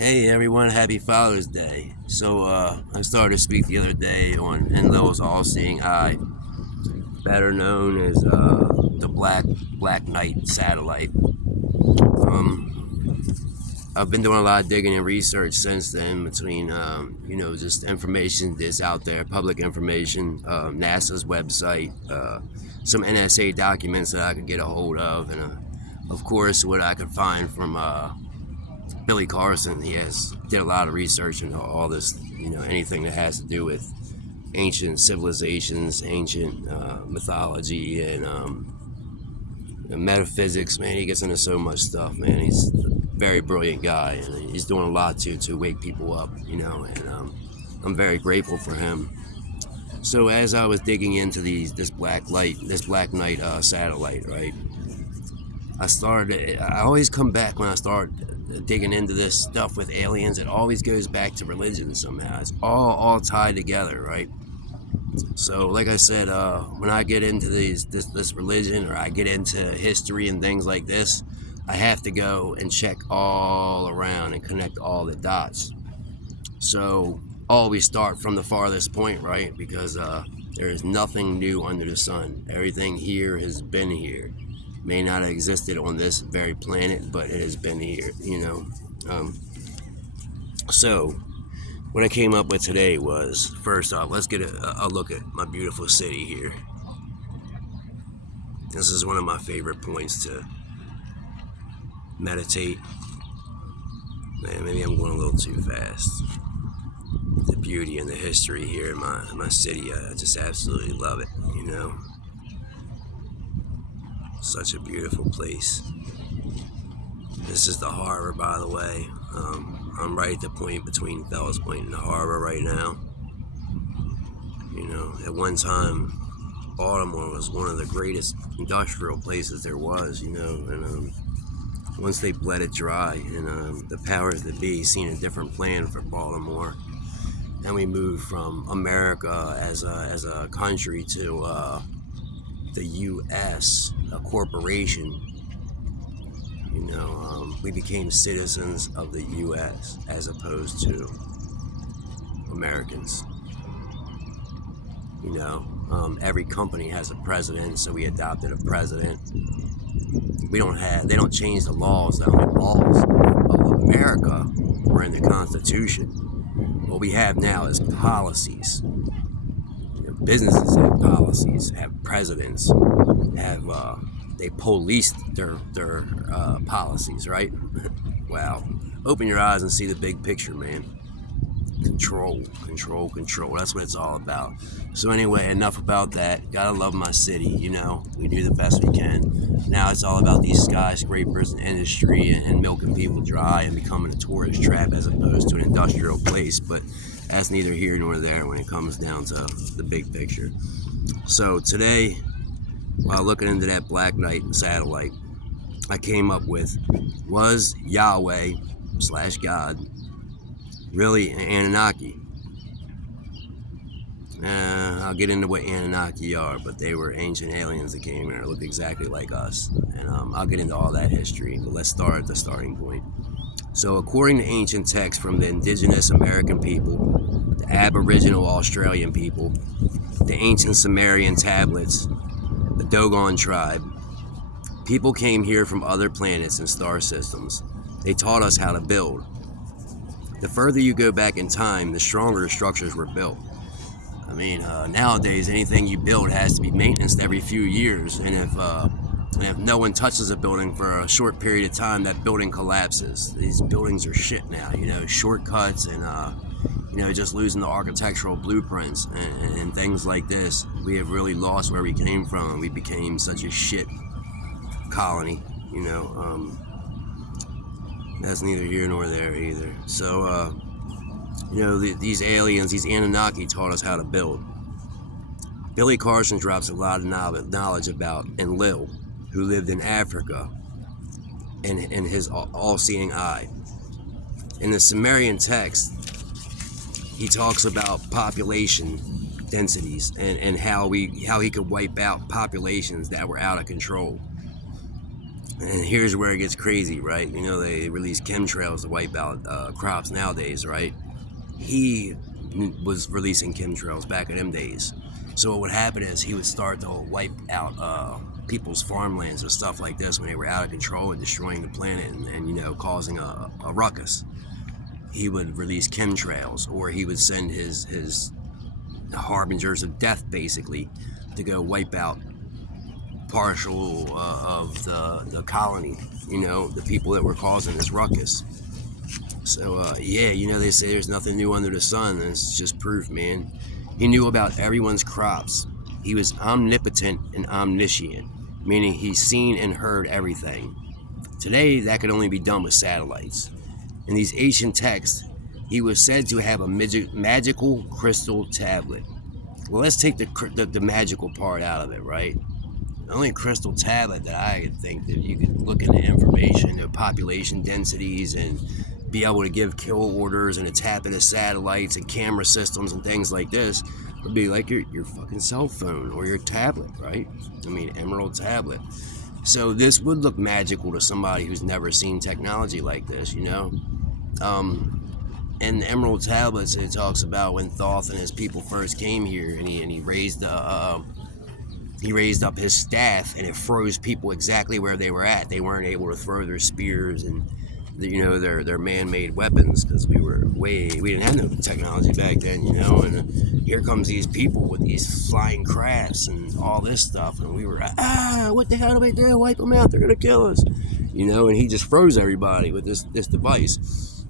Hey everyone, happy Father's Day. I started to speak the other day on Enlil's all-seeing eye, better known as the Black Knight satellite. I've been doing a lot of digging and research since then between just information that's out there, public information, NASA's website, some NSA documents that I could get a hold of, and of course what I could find from Billy Carson. He did a lot of research into all this, anything that has to do with ancient civilizations, ancient mythology, and metaphysics. Man, he gets into so much stuff. Man, he's a very brilliant guy, and he's doing a lot to wake people up. And I'm very grateful for him. So as I was digging into this Black Knight satellite, right? I always come back when I start digging into this stuff with aliens. It always goes back to religion somehow. It's all tied together, right? So, like I said, when I get into this religion, or I get into history and things like this, I have to go and check all around and connect all the dots. So, always start from the farthest point, right? Because there is nothing new under the sun. Everything here has been here. May not have existed on this very planet, but it has been here, So, what I came up with today was, first off, let's get a look at my beautiful city here. This is one of my favorite points to meditate. Man, maybe I'm going a little too fast. The beauty and the history here in my city, I just absolutely love it, Such a beautiful place. This is the harbor, by the way. I'm right at the point between Fells Point and the harbor right now. At one time, Baltimore was one of the greatest industrial places there was, and once they bled it dry, and the powers that be seen a different plan for Baltimore, and we moved from America as a country to the U.S., a corporation. We became citizens of the U.S. as opposed to Americans. Every company has a president, so we adopted a president. They don't change the laws. The laws of America were in the Constitution. What we have now is policies. Businesses have policies, have presidents, they police their policies, right? Wow. Open your eyes and see the big picture, man. Control. That's what it's all about. So anyway, enough about that. Gotta love my city, We do the best we can. Now it's all about these skyscrapers and industry and milking people dry and becoming a tourist trap as opposed to an industrial place. But that's neither here nor there when it comes down to the big picture. So today, while looking into that Black Knight satellite, I came up with, was Yahweh / God really an Anunnaki? I'll get into what Anunnaki are, but they were ancient aliens that came here and looked exactly like us. And I'll get into all that history, but let's start at the starting point. So according to ancient texts from the indigenous American people, the Aboriginal Australian people, the ancient Sumerian tablets, the Dogon tribe, people came here from other planets and star systems. They taught us how to build. The further you go back in time, the stronger the structures were built. I mean, nowadays anything you build has to be maintained every few years, and if no one touches a building for a short period of time, that building collapses. These buildings are shit now, shortcuts and just losing the architectural blueprints and things like this. We have really lost where we came from. We became such a shit colony, That's neither here nor there either. So, these aliens, these Anunnaki taught us how to build. Billy Carson drops a lot of knowledge about Enlil, who lived in Africa, and his all-seeing eye. In the Sumerian text, he talks about population densities and how he could wipe out populations that were out of control. And here's where it gets crazy, right? You know, they release chemtrails to wipe out crops nowadays, right? He was releasing chemtrails back in them days. So what would happen is he would start to wipe out people's farmlands and stuff like this when they were out of control and destroying the planet and you know, causing a ruckus. He would release chemtrails, or he would send his harbingers of death, basically, to go wipe out partial of the colony, you know, the people that were causing this ruckus. So, yeah, you know, they say there's nothing new under the sun, and it's just proof, man. He knew about everyone's crops. He was omnipotent and omniscient, meaning he's seen and heard everything. Today, that could only be done with satellites. In these ancient texts, he was said to have a magical crystal tablet. Well, let's take the magical part out of it, right? The only crystal tablet that I could think that you could look into information, the population densities, and be able to give kill orders and to tap into satellites and camera systems and things like this would be like your fucking cell phone or your tablet, right? I mean, Emerald tablet. So this would look magical to somebody who's never seen technology like this, you know? In the Emerald tablets, it talks about when Thoth and his people first came here, and he raised up his staff, and it froze people exactly where they were at. They weren't able to throw their spears and you know, their man-made weapons, because we didn't have no technology back then, you know. And here comes these people with these flying crafts and all this stuff, and we were what the hell do we do? Wipe them out, they're gonna kill us, you know. And he just froze everybody with this device.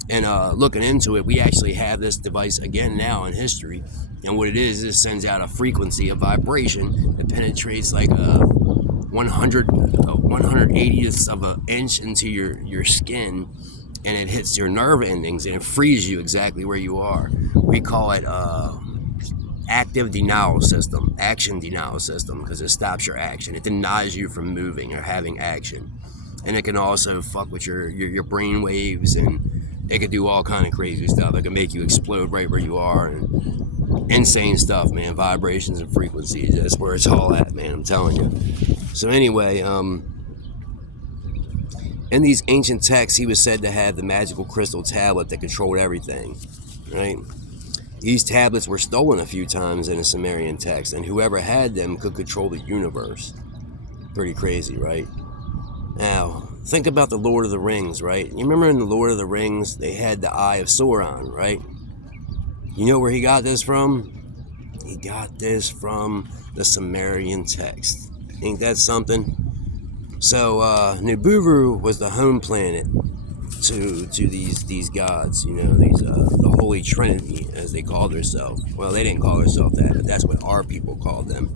And looking into it, we actually have this device again now in history. And what it is, it sends out a frequency, a vibration that penetrates like a 180th of an inch into your skin, and it hits your nerve endings, and it frees you exactly where you are. We call it active denial system, action denial system, because it stops your action. It denies you from moving or having action. And it can also fuck with your brain waves, and it could do all kind of crazy stuff. It can make you explode right where you are, and insane stuff, man. Vibrations and frequencies, that's where it's all at, man, I'm telling you. So anyway, in these ancient texts, he was said to have the magical crystal tablet that controlled everything, right? These tablets were stolen a few times in the Sumerian text, and whoever had them could control the universe. Pretty crazy, right? Now, think about the Lord of the Rings, right? You remember in the Lord of the Rings, they had the Eye of Sauron, right? You know where he got this from? He got this from the Sumerian text. Ain't that something? So, Nibiru was the home planet to these gods, you know, these the Holy Trinity, as they called themselves. Well, they didn't call themselves that, but that's what our people called them.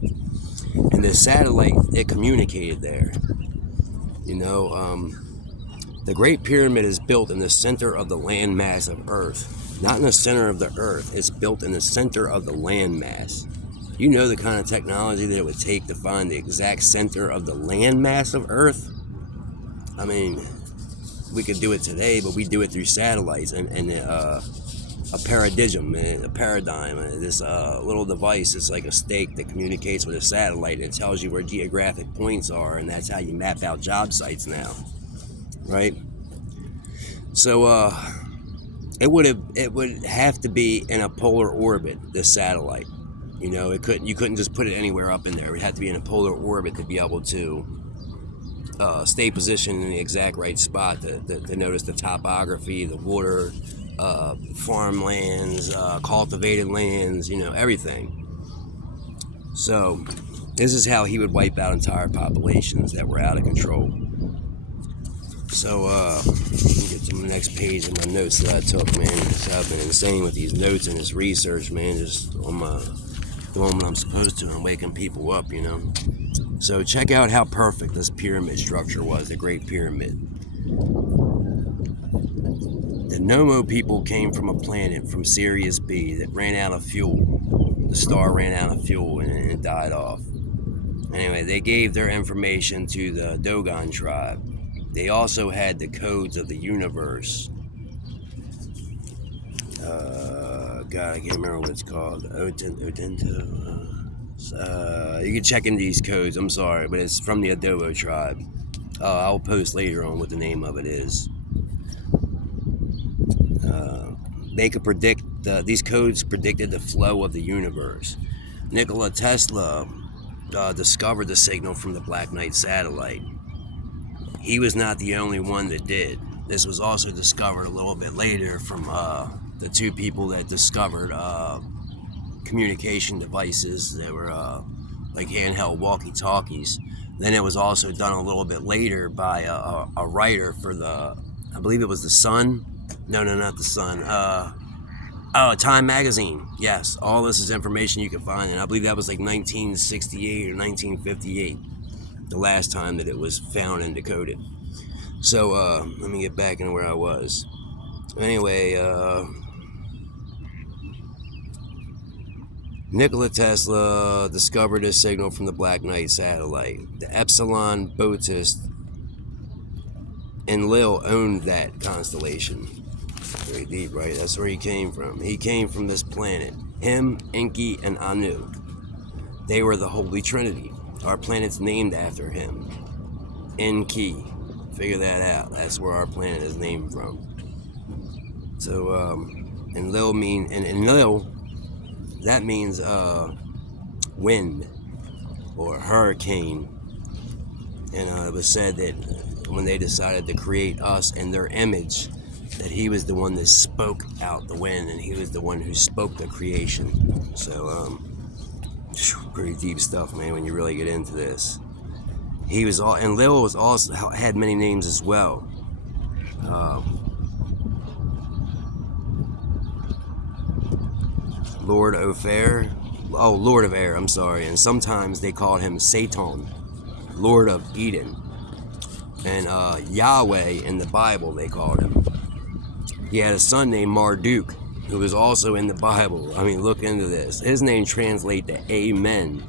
And the satellite, it communicated there. You know, the Great Pyramid is built in the center of the landmass of Earth. Not in the center of the Earth. It's built in the center of the landmass. You know the kind of technology that it would take to find the exact center of the landmass of Earth? I mean, we could do it today, but we do it through satellites and a paradigm, this little device. It's like a stake that communicates with a satellite, and it tells you where geographic points are, and that's how you map out job sites now, right? So it would have to be in a polar orbit, this satellite. You know, you couldn't just put it anywhere up in there. It had to be in a polar orbit to be able to stay positioned in the exact right spot to notice the topography, the water, farmlands, cultivated lands, you know, everything. So this is how he would wipe out entire populations that were out of control. So let me get to the next page of my notes that I took, man. I've been insane with these notes and this research, man, just on my doing what I'm supposed to and waking people up, you know. So check out how perfect this pyramid structure was, the Great Pyramid. The Nomo people came from a planet from Sirius B that ran out of fuel. The star ran out of fuel and it died off. Anyway, they gave their information to the Dogon tribe. They also had the codes of the universe. God, I can't remember what it's called. You can check in these codes, I'm sorry, but it's from the Adobo tribe. I'll post later on what the name of it is. They could predict, these codes predicted the flow of the universe. Nikola Tesla discovered the signal from the Black Knight satellite. He was not the only one that did. This was also discovered a little bit later from the two people that discovered communication devices that were like handheld walkie-talkies. Then it was also done a little bit later by a writer for the, I believe it was the Sun. No, not the Sun. Time Magazine. Yes, all this is information you can find, and I believe that was like 1968 or 1958, the last time that it was found and decoded. So let me get back into where I was. Anyway, Nikola Tesla discovered a signal from the Black Knight satellite. The Epsilon Botis and Lil owned that constellation. Very deep, right? That's where he came from. He came from this planet. Him, Enki, and Anu. They were the Holy Trinity. Our planet's named after him. Enki. Figure that out. That's where our planet is named from. So, and Lil and Lil, that means wind or hurricane. And it was said that when they decided to create us in their image, that he was the one that spoke out the wind, and he was the one who spoke the creation. So, pretty deep stuff, man, when you really get into this. He was all, and Lil was also had many names as well. Lord of Air, I'm sorry, and sometimes they called him Saton, Lord of Eden, and Yahweh in the Bible they called him. He had a son named Marduk, who was also in the Bible. I mean, look into this. His name translates to Amen.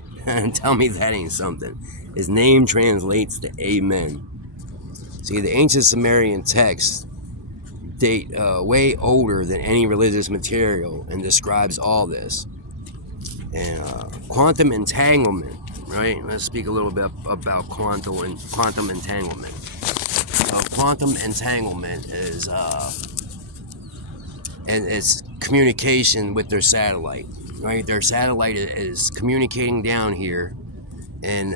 Tell me that ain't something. His name translates to Amen. See, the ancient Sumerian texts date way older than any religious material and describes all this. And quantum entanglement, right? Let's speak a little bit about quantum entanglement. Quantum entanglement is and it's communication with their satellite, right? Their satellite is communicating down here, and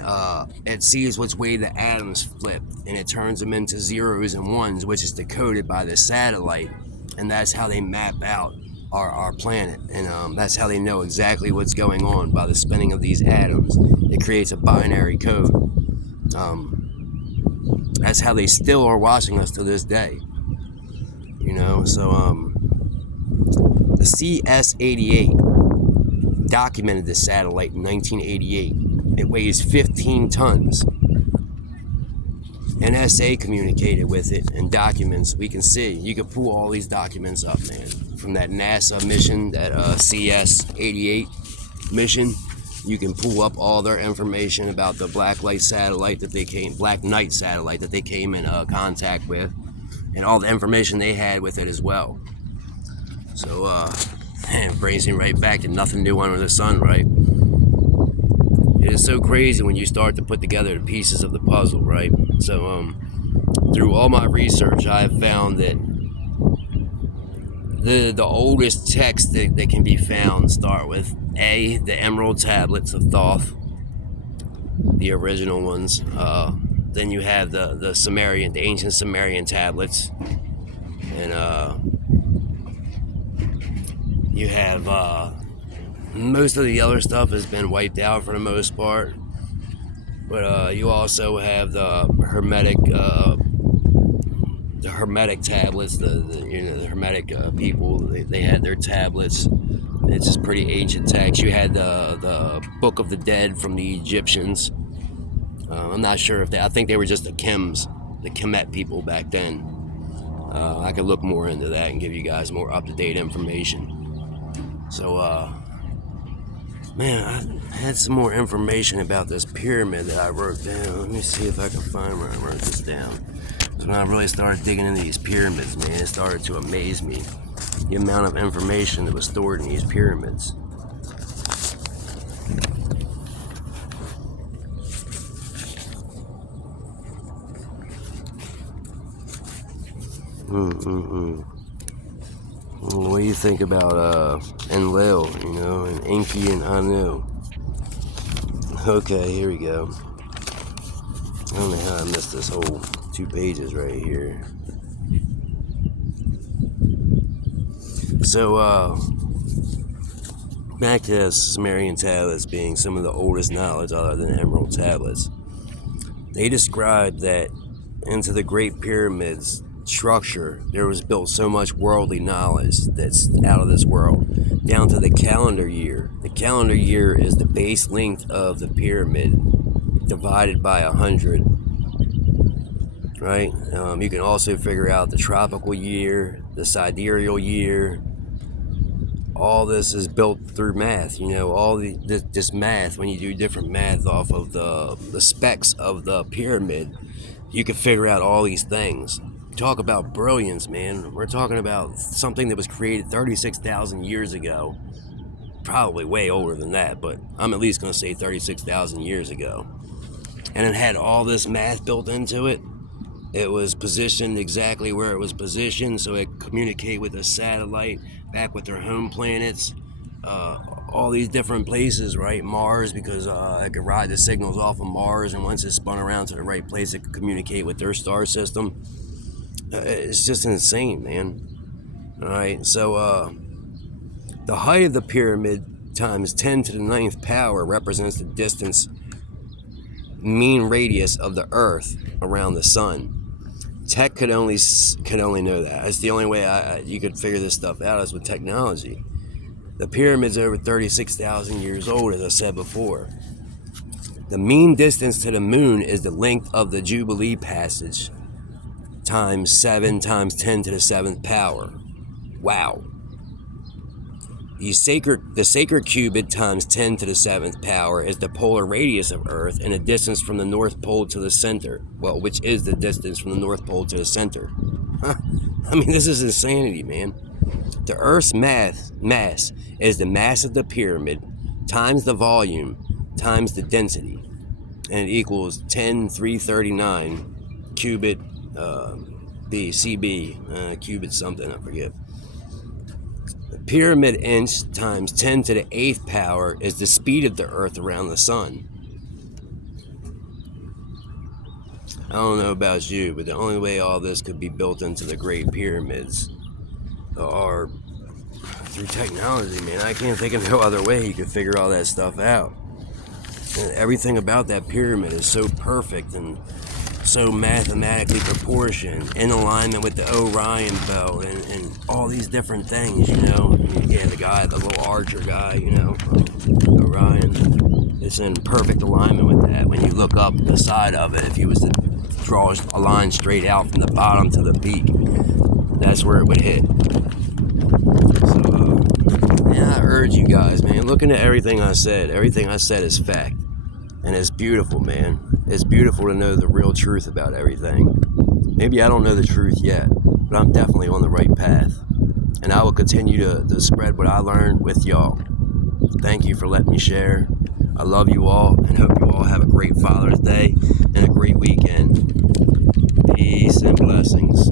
it sees which way the atoms flip, and it turns them into zeros and ones, which is decoded by the satellite, and that's how they map out our planet, and that's how they know exactly what's going on by the spinning of these atoms. It creates a binary code. That's how they still are watching us to this day, you know. So the CS-88 documented this satellite in 1988. It weighs 15 tons. NSA communicated with it, and documents we can see. You can pull all these documents up, man, from that NASA mission, that CS-88 mission. You can pull up all their information about the Black Knight satellite that they came in contact with, and all the information they had with it as well. So, man, brings me right back to nothing new under the sun, right? It is so crazy when you start to put together the pieces of the puzzle, right? So, through all my research, I have found that the oldest texts that can be found start with the Emerald Tablets of Thoth, the original ones. Then you have the ancient Sumerian tablets, and you have most of the other stuff has been wiped out for the most part, but you also have the Hermetic tablets. The Hermetic people, they had their tablets. It's just pretty ancient text. You had the Book of the Dead from the Egyptians. I'm not sure if I think they were just the Kemet people back then. I could look more into that and give you guys more up-to-date information. So, man, I had some more information about this pyramid that I wrote down. Let me see if I can find where I wrote this down. So when I really started digging into these pyramids, man, it started to amaze me, the amount of information that was stored in these pyramids. What do you think about Enlil, you know, and Enki and Anu? Okay, here we go. I don't know how I missed this whole 2 pages right here. So, back to the Sumerian tablets being some of the oldest knowledge other than emerald tablets. They describe that into the Great Pyramids structure, there was built so much worldly knowledge that's out of this world, down to the calendar year. The calendar year is the base length of the pyramid divided by 100, right? You can also figure out the tropical year, the sidereal year. All this is built through math, you know, all this math. When you do different math off of the specs of the pyramid, you can figure out all these things. Talk about brilliance, man. We're talking about something that was created 36,000 years ago. Probably way older than that, but I'm at least going to say 36,000 years ago. And it had all this math built into it. It was positioned exactly where it was positioned, so it could communicate with a satellite back with their home planets, all these different places, right? Mars, because it could ride the signals off of Mars, and once it spun around to the right place, it could communicate with their star system. It's just insane, man. All right, so the height of the pyramid times 10 to the 9th power represents the distance, mean radius of the Earth around the sun. Tech could only know that. It's the only way you could figure this stuff out is with technology. The pyramid's over 36,000 years old, as I said before. The mean distance to the moon is the length of the Jubilee passage times 7 times 10 to the 7th power. Wow. The sacred cubit times 10 to the 7th power is the polar radius of Earth and the distance from the North Pole to the center. Well, which is the distance from the North Pole to the center. I mean, this is insanity, man. The Earth's mass is the mass of the pyramid times the volume times the density. And it equals 10,339 cubit CB, cubit something, I forget. Pyramid inch times 10 to the 8th power is the speed of the Earth around the sun. I don't know about you, but the only way all this could be built into the Great Pyramids are through technology, man. I can't think of no other way you could figure all that stuff out. And everything about that pyramid is so perfect and so mathematically proportioned, in alignment with the Orion belt and all these different things, you know. Yeah, the little archer guy, you know, Orion. It's in perfect alignment with that. When you look up the side of it, if you was to draw a line straight out from the bottom to the peak, that's where it would hit. So, yeah, I urge you guys, man, looking at everything I said is fact. And it's beautiful, man. It's beautiful to know the real truth about everything. Maybe I don't know the truth yet, but I'm definitely on the right path. And I will continue to spread what I learned with y'all. Thank you for letting me share. I love you all and hope you all have a great Father's Day and a great weekend. Peace and blessings.